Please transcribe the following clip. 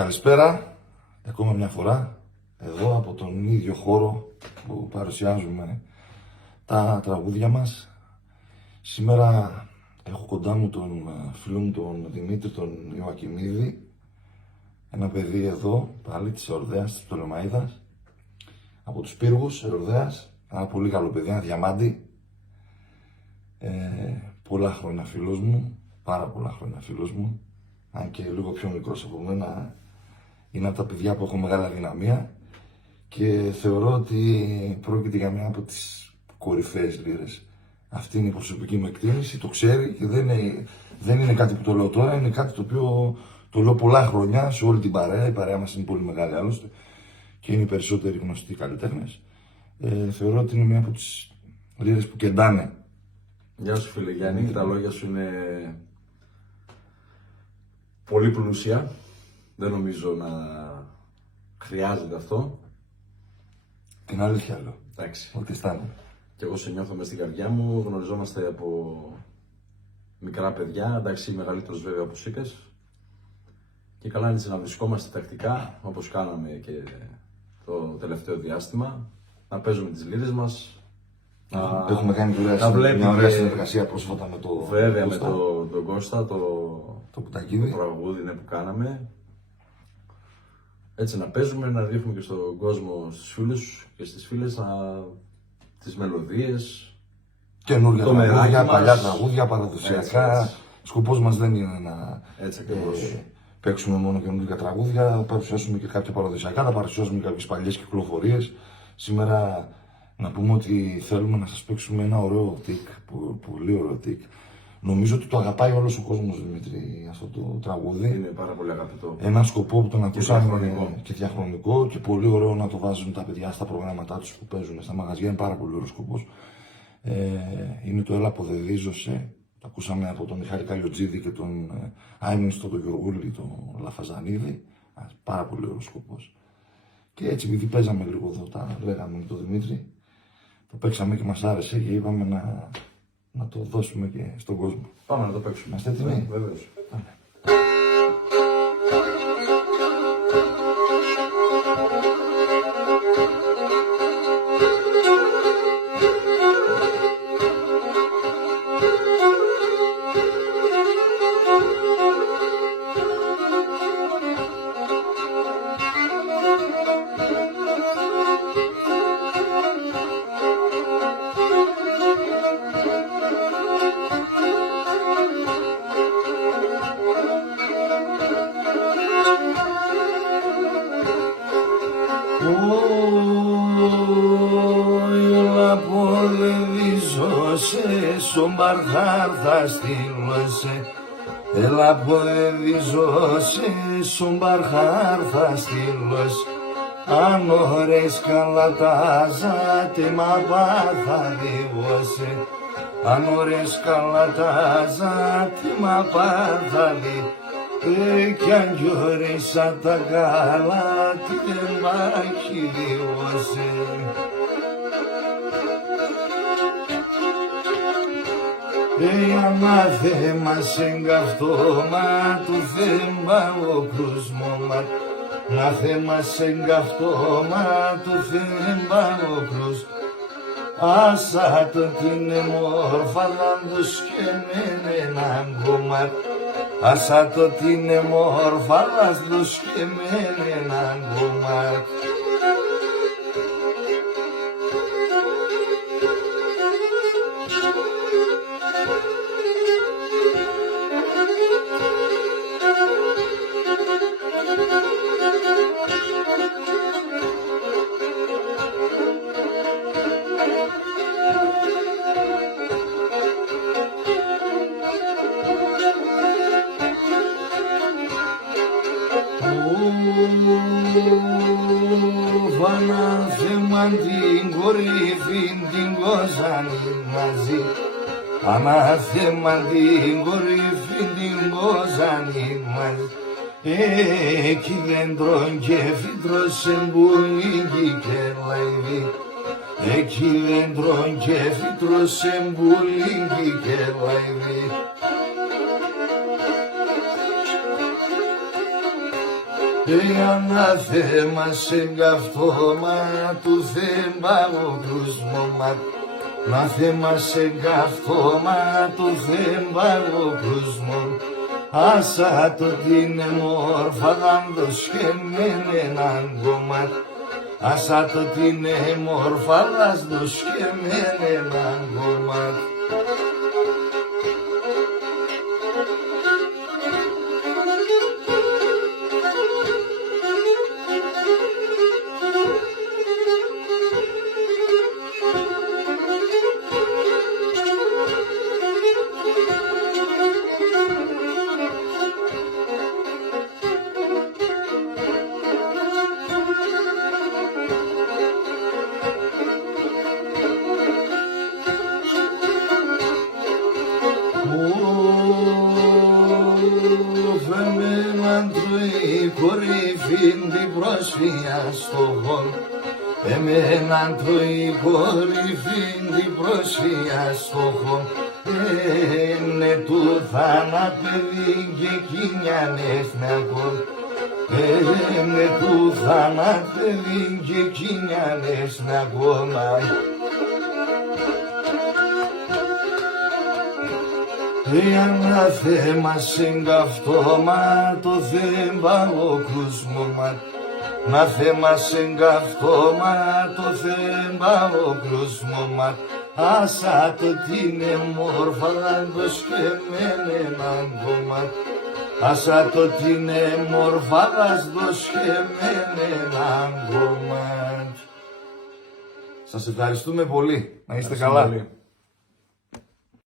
Καλησπέρα, ακόμα μια φορά, εδώ από τον ίδιο χώρο που παρουσιάζουμε τα τραγούδια μας. Σήμερα έχω κοντά μου τον φίλο μου τον Δημήτρη τον Ιωακιμίδη, ένα παιδί εδώ, πάλι της Εορδαίας, της Πτολεμαΐδας, από τους Πύργους, Εορδαίας, ένα πολύ καλό παιδί, ένα διαμάντι. Πολλά χρόνια φίλος μου, πάρα πολλά χρόνια φίλος μου, αν και λίγο πιο μικρός από μένα. Είναι από τα παιδιά που έχω μεγάλη αδυναμία και θεωρώ ότι πρόκειται για μια από τις κορυφαίες λύρες. Αυτή είναι η προσωπική μου εκτίμηση, το ξέρει και δεν είναι κάτι που το λέω τώρα, είναι κάτι το οποίο το λέω πολλά χρόνια σε όλη την παρέα. Η παρέα μας είναι πολύ μεγάλη άλλωστε και είναι οι περισσότεροι γνωστοί καλλιτέχνες. Θεωρώ ότι είναι μια από τις λύρες που κεντάνε. Γεια σου φίλε Γιάννη, τα λόγια σου είναι πολύ πλούσια. Δεν νομίζω να χρειάζεται αυτό. Την αλήθεια λέω. Εντάξει. Ότι αισθάνομαι. Και εγώ σε νιώθω μες στην καρδιά μου. Γνωριζόμαστε από μικρά παιδιά. Εντάξει, μεγαλύτερος βέβαια όπως είπες. Και καλά είναι να βρισκόμαστε τακτικά, όπως κάναμε και το τελευταίο διάστημα. Να παίζουμε τις λύρες μας. Έχουμε κάνει μια ωραία συνεργασία πρόσφατα με το βέβαια Κώστα. Με τον Κώστα, το Πουτακίδη. Το τραγούδι που κάναμε. Έτσι να παίζουμε, να δείχνουμε και στον κόσμο, στους φίλους και στις φίλες, τις μελωδίες. Καινούργια τραγούδια, μας. παλιά τραγούδια, παραδοσιακά. Έτσι. Σκοπός μας δεν είναι να παίξουμε μόνο καινούργια τραγούδια, να παρουσιάσουμε και κάποια παραδοσιακά, να παρουσιάσουμε κάποιες παλιές κυκλοφορίες. Σήμερα να πούμε ότι θέλουμε να σας παίξουμε ένα ωραίο τικ, πολύ ωραίο τικ. Νομίζω ότι το αγαπάει όλος ο κόσμος, Δημήτρη, αυτό το τραγούδι. Είναι πάρα πολύ αγαπητό. Ένα σκοπό που τον ακούσαμε και διαχρονικό και πολύ ωραίο να το βάζουν τα παιδιά στα προγράμματά τους που παίζουν στα μαγαζιά. Είναι πάρα πολύ ωραίο σκοπός. Είναι το Έλα Αποδεδίζωσε. Το ακούσαμε από τον Μιχάλη Καλιοτζίδη και τον Άιμνηστο τον Γιωργούλη, τον Λαφαζανίδη. Πάρα πολύ ωραίο σκοπός. Και έτσι, επειδή παίζαμε λίγο εδώ, τα λέγαμε με τον Δημήτρη, το παίξαμε και μας άρεσε και είπαμε να το δώσουμε και στον κόσμο. Πάμε να το παίξουμε. Είμαστε έτοιμοι? Βεβαίως. Έλα αποδεδίζωσε, στον Μπαρχάρ θα στείλωσε. Έλα αποδεδίζωσε, στον Μπαρχάρ θα στείλωσε. Αν ώρες καλά τα ζάτε, μα θα διβώσε. Αν ώρες καλά τα ζάτε, μα θα διβώσε. Κι αν γιορέσα τα καλά, τι δεν μ' αχυδίωσε. Ανάθεμα σε καυτώμα του θέμα ο κρουσμόμα. Ανάθεμα σε καυτώμα του θέμα ο κρουσμόμα. Άσα το την εμόρφα να τους και έναν κομμάτι. Άσα το την εμόρφα να τους και έναν κομμάτι. Ανάθεμαν την κορυφή την κόζανη μαζί. Ανάθεμαν την κορυφή την κόζανη μαζί. Εκεί δέντρον και φύτρος εμπουλίκι και λαϊδί. Εκεί δέντρον και φύτρος εμπουλίκι και λαϊδί. ανάθεμα σε καυτώμα του θεμπαγοκρούσμωμα. Ανάθεμα σε καυτώμα του θεμπαγοκρούσμω. Άσα το την μόρφα δάντος και μεν έναν κομμάτι. Άσα το την μόρφα δάντος και μεν έναν κομμάτι. Εμένα τρώει κορυφήν την πρόσφυγα στο χώρο. Εμένα τρώει κορυφήν την πρόσφυγα στο χώρο. Είναι του θάνα παιδί και κοινιανές να κόρ. Είναι του θάνα παιδί και κοινιανές να κόρ. Ανάθεμα σε καυτώμα το θεμπαγοκρούσμωμα. Ανάθεμα σε καυτώμα το θεμπαγοκρούσμωμα. Άσα το την μόρφα δάντος και μεν έναν κομμάτι. Άσα το την μόρφα δάντος και μεν έναν κομμάτι. Σας ευχαριστούμε πολύ. Να είστε καλά. Πολύ.